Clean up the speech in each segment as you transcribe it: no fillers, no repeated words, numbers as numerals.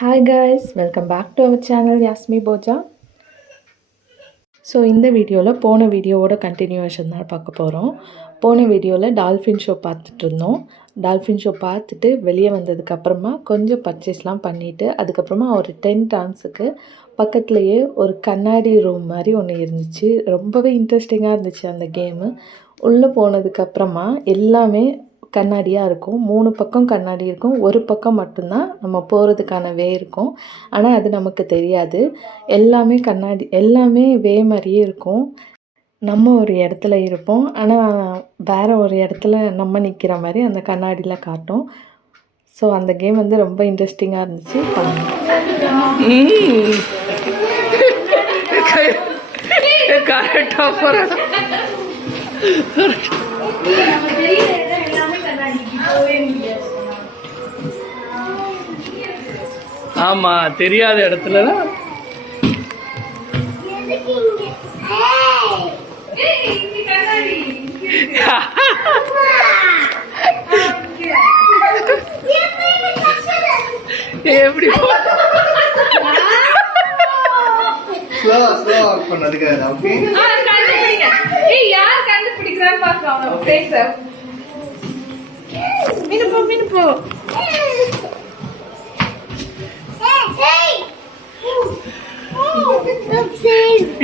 Hi guys, welcome back to our channel Yasmi Boja. So இந்த வீடியோவில் போன வீடியோவோட கண்டினியூவேஷன் தான் பார்க்க போகிறோம். போன வீடியோவில் டால்ஃபின் ஷோ பார்த்துட்ருந்தோம். டால்ஃபின் ஷோ பார்த்துட்டு வெளியே வந்ததுக்கப்புறமா கொஞ்சம் பர்ச்சேஸ்லாம் பண்ணிவிட்டு அதுக்கப்புறமா ஒரு 10 டான்ஸுக்கு பக்கத்துலேயே ஒரு கண்ணாடி ரூம் மாதிரி ஒன்று இருந்துச்சு. ரொம்பவே இன்ட்ரெஸ்டிங்காக இருந்துச்சு அந்த கேமு. உள்ளே போனதுக்கப்புறமா எல்லாமே கண்ணாடியாக இருக்கும். 3 பக்கம் கண்ணாடி இருக்கும். ஒரு பக்கம் மட்டும்தான் நம்ம போகிறதுக்கான வே இருக்கும். ஆனால் அது நமக்கு தெரியாது. எல்லாமே கண்ணாடி, எல்லாமே வே மாதிரியே இருக்கும். நம்ம ஒரு இடத்துல இருப்போம். ஆனால் வேறு ஒரு இடத்துல நம்ம நிற்கிற மாதிரி அந்த கண்ணாடியில் காட்டும். ஸோ அந்த கேம் வந்து ரொம்ப இன்ட்ரெஸ்டிங்காக இருந்துச்சு. ஆமா, தெரியாத இடத்துல எப்படி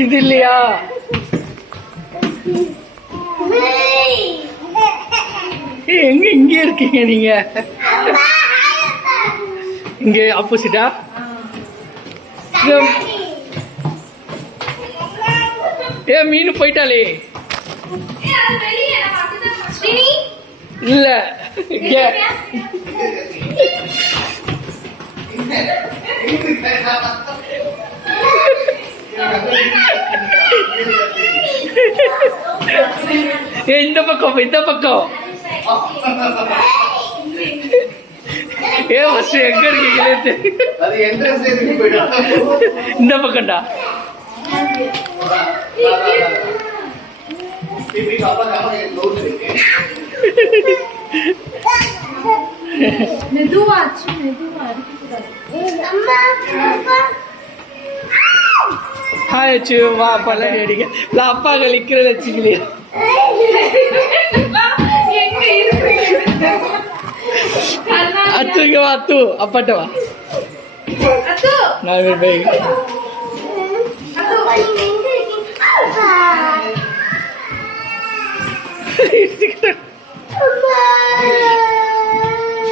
இது இல்லையா? எங்க இங்கே இருக்கீங்க நீங்க? இங்க ஆப்போசிட்டா? மீன் போயிட்டாலே இல்ல. இந்த பக்கம் இந்த பக்கம் எங்க இருக்கீங்களே? இந்த பக்கம்டா. ஆச்சு வா பல்லடி அடிக்க. அப்பா கழிக்கிற வச்சுக்கலையே. அச்சு இங்க வா. அத்து அப்பாட்ட வா. நான் போய்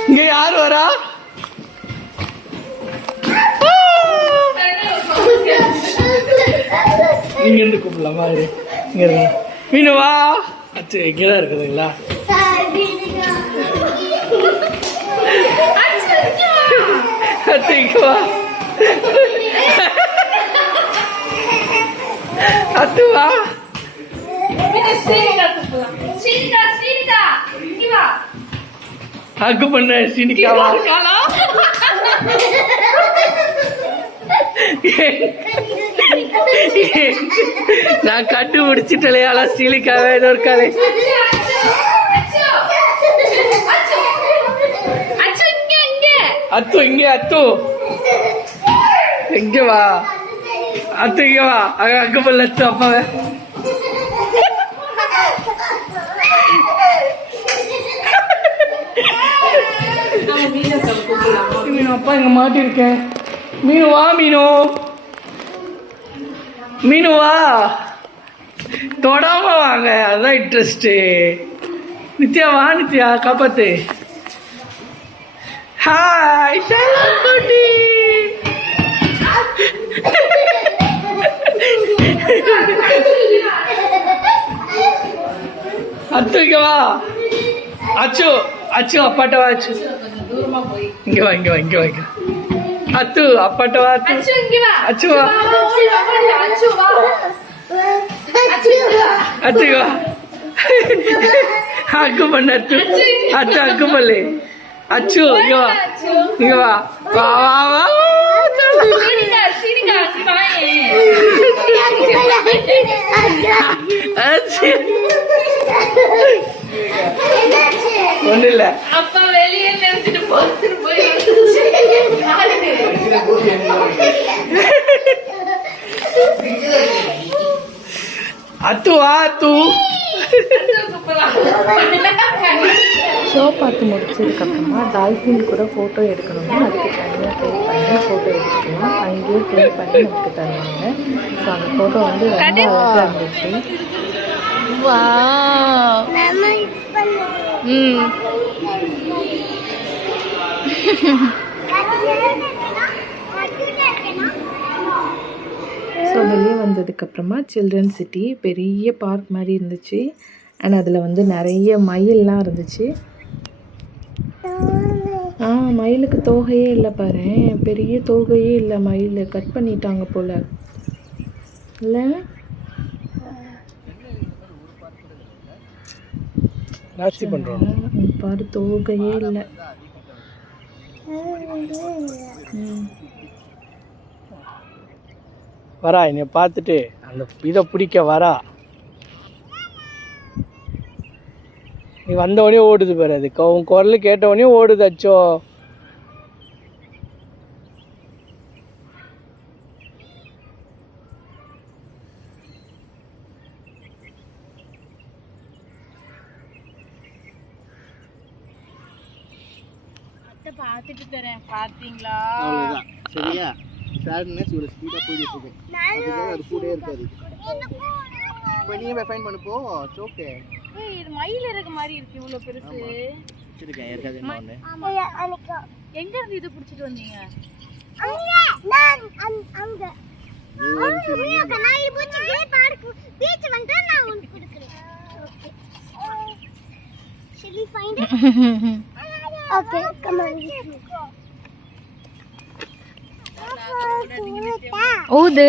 இங்க யாரு வரா? இங்க இருந்து கூப்பிடலாமா? இங்க இருக்க மீனு வா. அச்சு இங்கதான் இருக்குதுங்களா? அச்சு இங்க வா. அத்து வா. அக்கு பண்ண சீனிக்காவா? நான் கண்டுபிடிச்சிட்டலையாளா ஸ்ரீலிக்காவே ஏதோ இருக்காளே. அத்து இங்க அத்து இங்க வா. அத்து இங்க வா. அக்கு பண்ணல அத்து அப்பாவே. மீனு அப்பா இங்க மாட்டிருக்கேன். மீனு வா. மீனு மீனு வா. தொடாம வாங்க, அதுதான் இன்ட்ரெஸ்ட். நித்யா வா. நித்யா காப்பாத்து. ஹாய் குட்டி. அத்து இங்க வா. அச்சு அச்சு அப்பாட்ட வா. அச்சு இங்க வா. இங்க வா. இங்க வா. இங்க அத்து அப்பாட்ட வா. அச்சு வா. அச்சு வா. அக்கு பண்ண அத்து. அச்சு அக்கு பண்ணு. அச்சு இங்க வா. இங்க வா. வா வா வா. ஒண்ணு இல்ல. அப்பா வெளியே நினைச்சிட்டு போய் அத்து வா அத்து. ஷோ பார்த்து முடிச்சதுக்கப்புறமா டால்ஃபின் கூட ஃபோட்டோ எடுக்கணும்னா அதுக்கு தனியாக பே பண்ணி ஃபோட்டோ எடுத்துக்கலாம். அங்கேயே பே பண்ணி நமக்கு தருவாங்க. ஸோ அந்த ஃபோட்டோ வந்து ரொம்ப அழகாக இருந்துச்சு. ஸோ வெளியே வந்ததுக்கப்புறமா சில்ட்ரன் சிட்டி பெரிய பார்க் மாதிரி இருந்துச்சு. அண்ட் அதில் வந்து நிறைய மயில்லாம் இருந்துச்சு. மயிலுக்கு தோகையே இல்லை பாரு, பெரிய தோகையே இல்லை. மயில் கட் பண்ணிட்டாங்க போல் இல்லை. பாரு தோகையே இல்லை. வரா என்னை பார்த்துட்டு அந்த இதை பிடிக்க வரா. நீ வந்தவொடனே ஓடுது பாரு, அது உன் குரல் கேட்டவொடனே ஓடுது. அச்சோ பார்த்துட்டு தரேன், பார்த்தீங்களா? சரியா? சார்னஸ் ஒரு ஸ்பீடா போயிட்டு இருக்கு. அதுக்கு அது கூடவே இருக்காது. இப்போ நீ ஃபைன் பண்ணு போ. ஓகே. ஏய் இது மயில் இறகு மாதிரி இருக்கு, இவ்வளவு பெருசு. சரிக்கா, இருக்காது என்ன ஒண்ணு. எங்க இருந்து இது பிடிச்சிட்டு வந்தீங்க? அங்க நான் இது பிடிச்சிட்டு பார்க் பீச் வந்து நான் உங்களுக்கு கொடுக்கிறேன். Okay. Shall we find it? Okay, come on. ஊது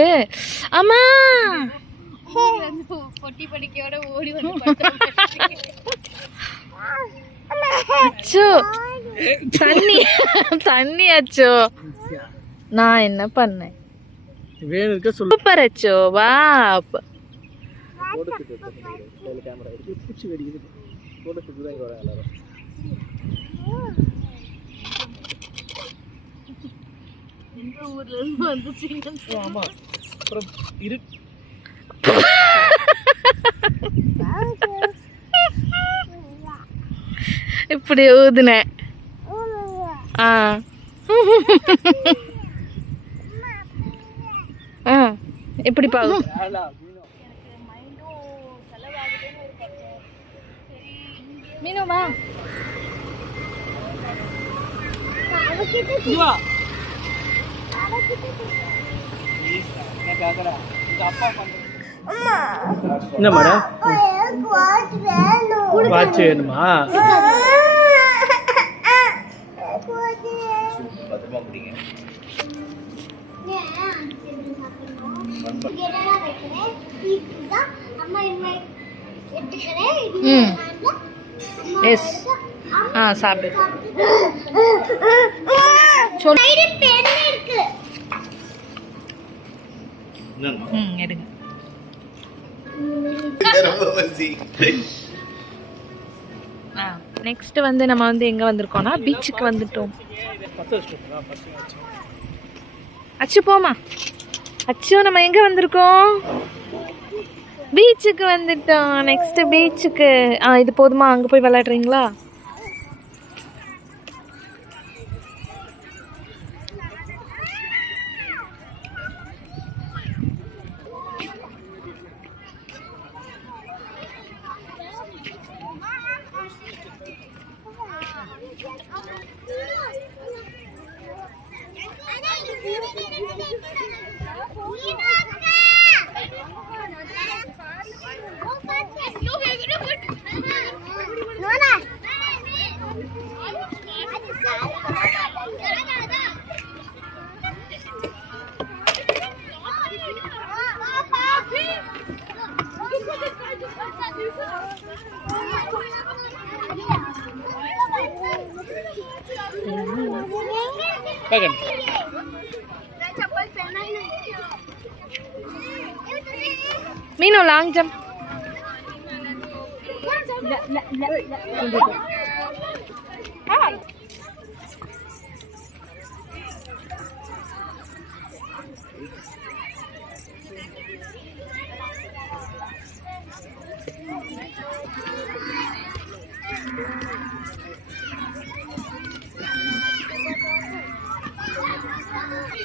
அம்மா. பொட்டி படிக்கையோட ஓடி வந்து அச்சோ தண்ணி தண்ணி. அச்சோ நான் என்ன பண்ணேன்? வேணுக்க சொல்லு. சூப்பர் அச்சோ வா. போட்டோ கேமரா இருக்கு, பூச்சி வெடிக்குது. போட்டோ ஷூட் தான் இங்க வராங்க எல்லாரும். எந்த ஊர்ல இருந்து வந்துச்சீங்க? ஆமா, அப்புறம் இரு. இப்படி ஊதுனேன். இப்படி பாரு. மீனுமா என்ன மேடம் வாட்ச் வேணுமா? எஸ். சாப்பிடு. எடுங்க. நெக்ஸ்ட் வந்து நம்ம வந்து எங்க வந்திருக்கோம்னா பீச்சுக்கு வந்துட்டோம். அச்சு போமா. அச்சு நம்ம எங்க வந்திருக்கோம்? பீச்சுக்கு வந்துட்டோம். நெக்ஸ்ட் பீச்சுக்கு. இது போதுமா? அங்க போய் விளையாடுறீங்களா? மீனு long jump. I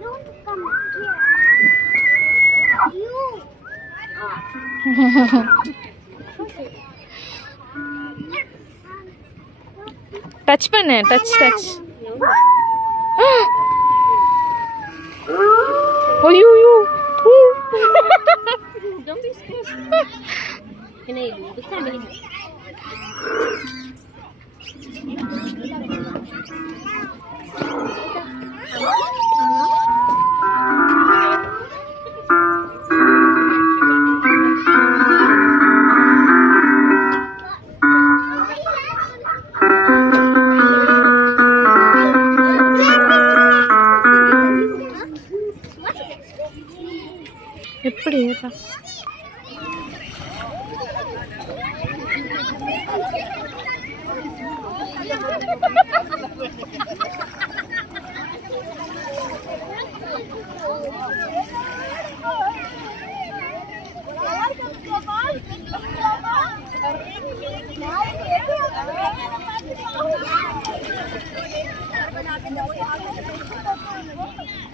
don't come here. You. Touch பண்ணு டச் டச் ஐயோ எப்படி Thank you.